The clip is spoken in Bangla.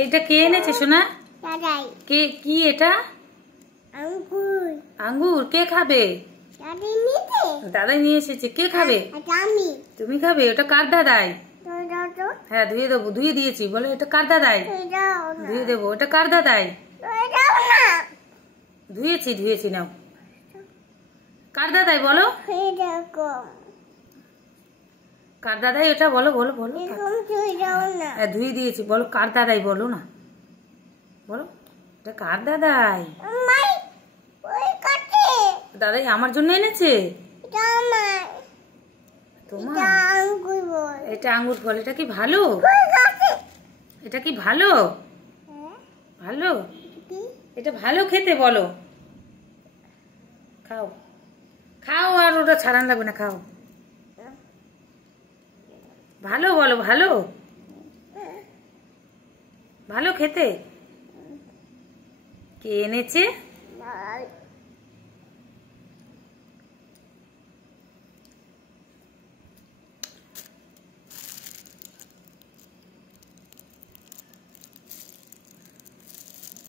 এইটা কে এনেছে সোনা? দাদাই। কে কি এটা? আঙ্গুর। আঙ্গুর কে খাবে? দাদাই নিতে। দাদাই নিয়ে এসেছে। কে খাবে? আমি। তুমি খাবে? ওটা কার দাদাই? দাদা। হ্যাঁ ধুয়ে দেবো, ধুয়ে দিয়েছি। বলো এটা কার দাদাই? ধুয়ে দেবো। ওটা কার দাদাই? ধুয়েছি ধুয়েছি, নাও। কার দাদাই বলো? কার দাদাই এটা? বলো বলো বলো। ধুয়ে দিয়েছি। বলো কার দাদাই বলো না, বলো এটা কার দাদাই? দাদাই আমার জন্য এনেছে। তোমার? এটা আঙ্গুর ফল। এটা কি ভালো? এটা কি ভালো? ভালো? এটা ভালো খেতে? বলো খাও খাও, আর ওটা ছাড়ান লাগবে না, খাও। ভালো বলো, ভালো ভালো খেতে? কে এনেছে?